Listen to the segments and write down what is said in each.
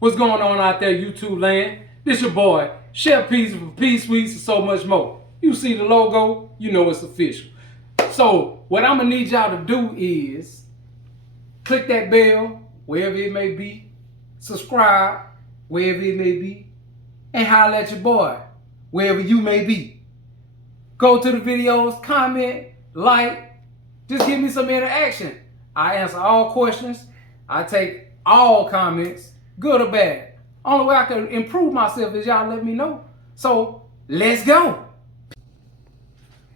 What's going on out there, YouTube land? This your boy, Chef Peasy from Peas Sweets and so much more. You see the logo, you know it's official. So what I'm gonna need y'all to do is click that bell, wherever it may be, subscribe, wherever it may be, and holler at your boy, wherever you may be. Go to the videos, comment, like, just give me some interaction. I answer all questions. I take all comments, good or bad. Only way I can improve myself is y'all let me know. So let's go.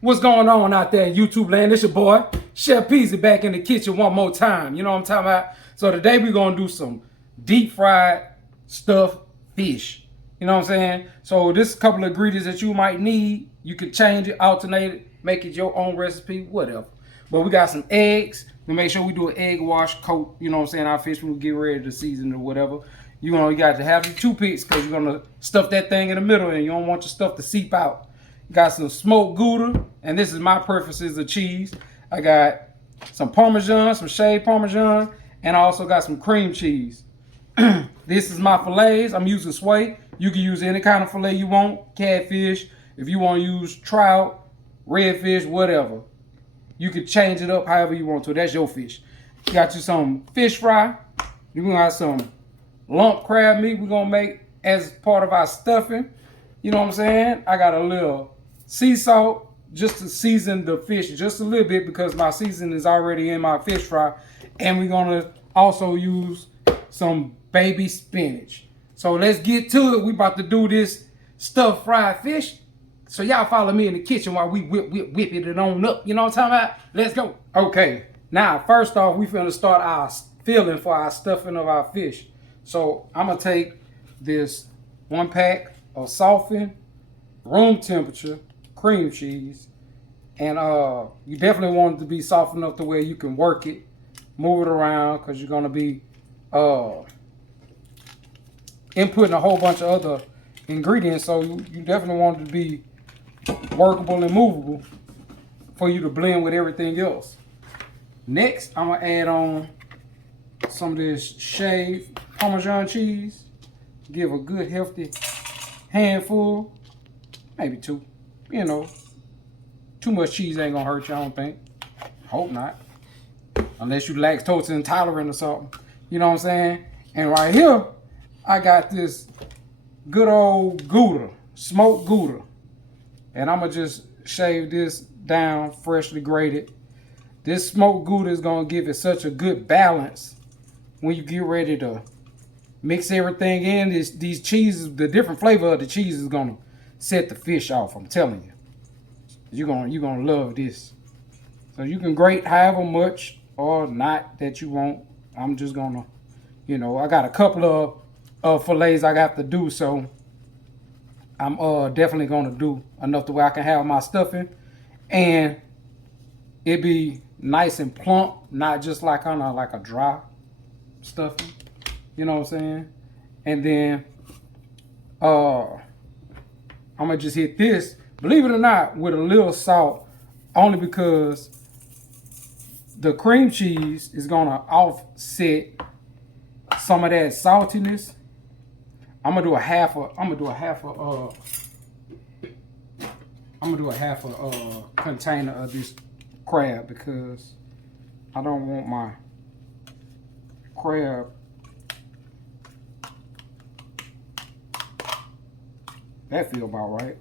What's going on out there in YouTube land? It's your boy, Chef Peasy, back in the kitchen one more time. You know what I'm talking about? So today we're gonna do some deep fried stuffed fish. You know what I'm saying? So this is a couple of ingredients that you might need. You can change it, alternate it, make it your own recipe, whatever. But we got some eggs. We make sure we do an egg wash coat. You know what I'm saying? Our fish will get ready to season or whatever. You know, you got to have your toothpicks because you're gonna stuff that thing in the middle and you don't want your stuff to seep out. Got some smoked Gouda, and this is my preferences of cheese. I got some Parmesan, some shaved Parmesan, and I also got some cream cheese. This is my fillets. I'm using Sway. You can use any kind of fillet you want, catfish. If you want to use trout, redfish, whatever. You can change it up however you want to. That's your fish. Got you some fish fry. You're going to have some lump crab meat we're going to make as part of our stuffing. You know what I'm saying? I got a little sea salt just to season the fish just a little bit because my seasoning is already in my fish fry. And we're going to also use some baby spinach. So let's get to it. We about to do this stuffed fried fish. So y'all follow me in the kitchen while we whip it on up. You know what I'm talking about? Let's go. Okay. Now, first off, we finna start our filling for our stuffing of our fish. So I'm gonna take this 1 pack of softened, room temperature cream cheese. And you definitely want it to be soft enough to where you can work it, move it around, because you're gonna be inputting a whole bunch of other ingredients. So you definitely want it to be workable and movable for you to blend with everything else. Next, I'm gonna add on some of this shaved Parmesan cheese. Give a good healthy handful, maybe 2. You know, too much cheese ain't gonna hurt you, I don't think. Hope not. Unless you lactose intolerant or something. You know what I'm saying? And right here, I got this good old Gouda, smoked Gouda. And I'm gonna just shave this down, freshly grated. This smoked Gouda is gonna give it such a good balance when you get ready to mix everything in. These cheeses, the different flavor of the cheese is gonna set the fish off. I'm telling you, you're gonna love this. So you can grate however much or not that you want. I'm just gonna, you know, I got a couple of fillets I got to do, so I'm definitely gonna do enough to where I can have my stuffing and it be nice and plump, not just like on like a dry stuffing. You know what I'm saying? And then I'm gonna just hit this, believe it or not, with a little salt, only because the cream cheese is gonna offset some of that saltiness. I'm gonna do a half a container of this crab because I don't want my crab that feel about right.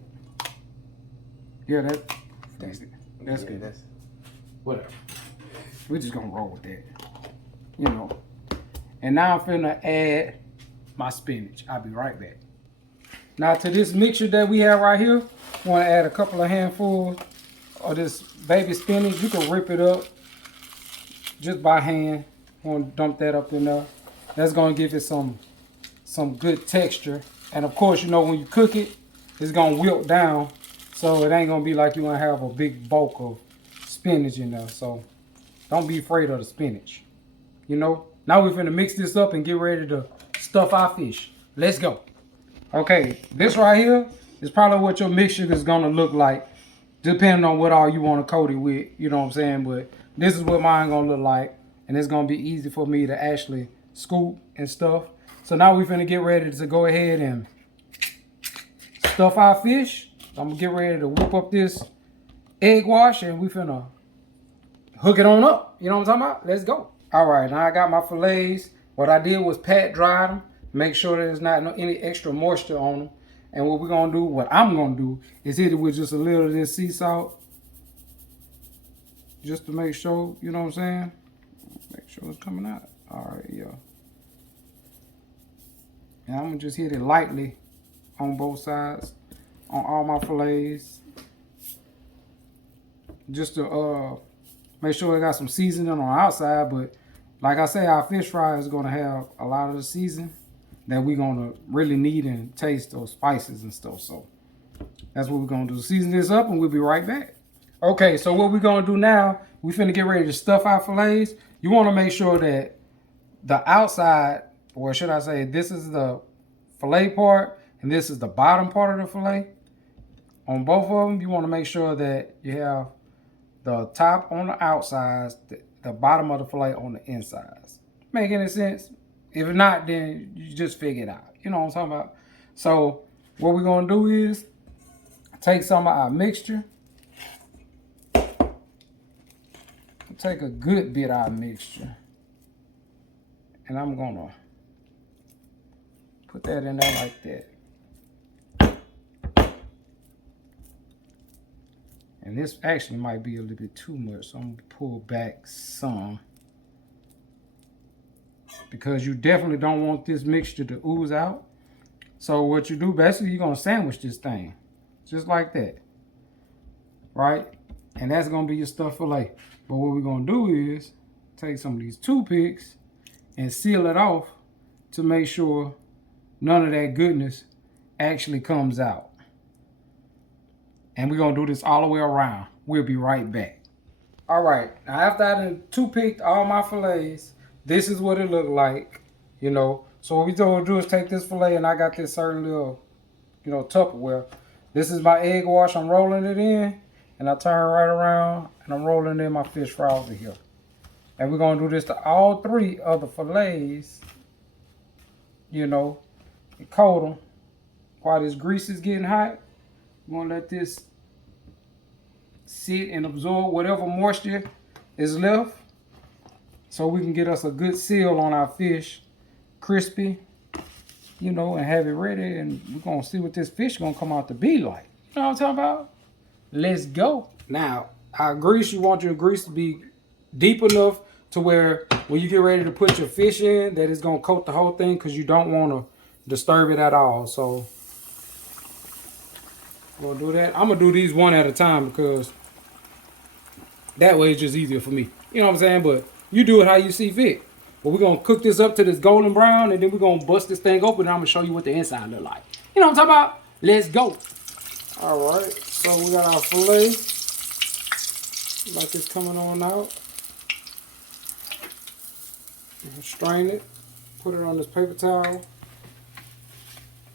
Yeah, that's good. That's whatever. We're just gonna roll with that. You know. And now I'm finna add my spinach. I'll be right back. Now to this mixture that we have right here, I want to add a couple of handfuls of this baby spinach. You can rip it up just by hand. I want to dump that up in there. That's going to give it some good texture. And of course, you know, when you cook it, it's going to wilt down. So it ain't going to be like you're going to have a big bulk of spinach in there. So don't be afraid of the spinach. You know, now we're finna mix this up and get ready to stuff our fish. Let's go. Okay, this right here is probably what your mixture is gonna look like, depending on what all you want to coat it with. You know what I'm saying? But this is what mine gonna look like, and it's gonna be easy for me to actually scoop and stuff. So now we finna get ready to go ahead and stuff our fish. I'm gonna get ready to whip up this egg wash and we finna hook it on up. You know what I'm talking about? Let's go. All right, now I got my fillets. What I did was pat dry them, make sure there's not any extra moisture on them. And what we're gonna do, what I'm gonna do, is hit it with just a little of this sea salt, just to make sure, you know what I'm saying? Make sure it's coming out. All right, yeah. And I'm gonna just hit it lightly on both sides, on all my fillets, just to make sure it got some seasoning on the outside. But like I say, our fish fry is gonna have a lot of the season that we're gonna really need and taste those spices and stuff. So that's what we're gonna do. Season this up and we'll be right back. Okay, so what we're gonna do now, we finna get ready to stuff our fillets. You wanna make sure that the outside, or should I say, this is the fillet part and this is the bottom part of the fillet. On both of them, you wanna make sure that you have the top on the outsides, the bottom of the fillet on the insides. Make any sense? If not, then you just figure it out. You know what I'm talking about? So what we're gonna do is take some of our mixture. Take a good bit of our mixture. And I'm gonna put that in there like that. And this actually might be a little bit too much, so I'm gonna pull back some. Because you definitely don't want this mixture to ooze out. So what you do, basically you're gonna sandwich this thing. Just like that. Right? And that's gonna be your stuffed fillet. But what we're gonna do is take some of these toothpicks and seal it off to make sure none of that goodness actually comes out. And we're gonna do this all the way around. We'll be right back. All right, now after I done toothpicked all my fillets, this is what it looked like, you know. So what we're gonna do is take this fillet, and I got this certain little, you know, Tupperware. This is my egg wash. I'm rolling it in, and I turn right around, and I'm rolling in my fish fry over here. And we're gonna do this to all three of the fillets, you know, and coat them. While this grease is getting hot, we're gonna let this sit and absorb whatever moisture is left, so we can get us a good seal on our fish, crispy, you know, and have it ready. And we're gonna see what this fish gonna come out to be like. You know what I'm talking about? Let's go. Now, our grease, you want your grease to be deep enough to where when you get ready to put your fish in, that it's gonna coat the whole thing, because you don't want to disturb it at all. So we'll do that. I'm gonna do these one at a time, because that way it's just easier for me. You know what I'm saying? But you do it how you see fit. But we're gonna cook this up to this golden brown, and then we're gonna bust this thing open, and I'm gonna show you what the inside look like. You know what I'm talking about? Let's go. All right, so we got our fillet. Like it's coming on out. Strain it, put it on this paper towel,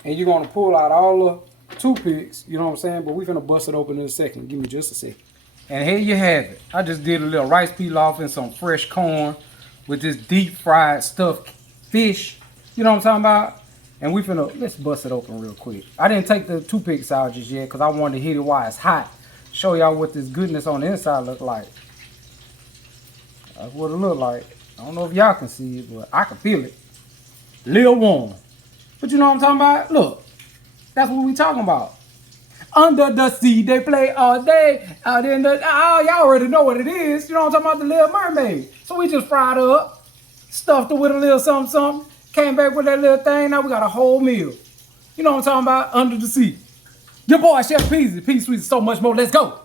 and you're gonna pull out all the toothpicks, you know what I'm saying? But we're gonna bust it open in a second. Give me just a second. And here you have it. I just did a little rice pilaf and some fresh corn with this deep fried stuffed fish. You know what I'm talking about? And we finna, let's bust it open real quick. I didn't take the toothpicks out just yet because I wanted to hit it while it's hot. Show y'all what this goodness on the inside look like. That's what it look like. I don't know if y'all can see it, but I can feel it. Little warm. But you know what I'm talking about? Look, that's what we talking about. Under the sea, they play all day. Out in the, y'all already know what it is. You know what I'm talking about? The Little Mermaid. So we just fried her up, stuffed her with a little something, something. Came back with that little thing. Now we got a whole meal. You know what I'm talking about? Under the sea. Your boy, Chef Peasy. P Sweet, so much more. Let's go.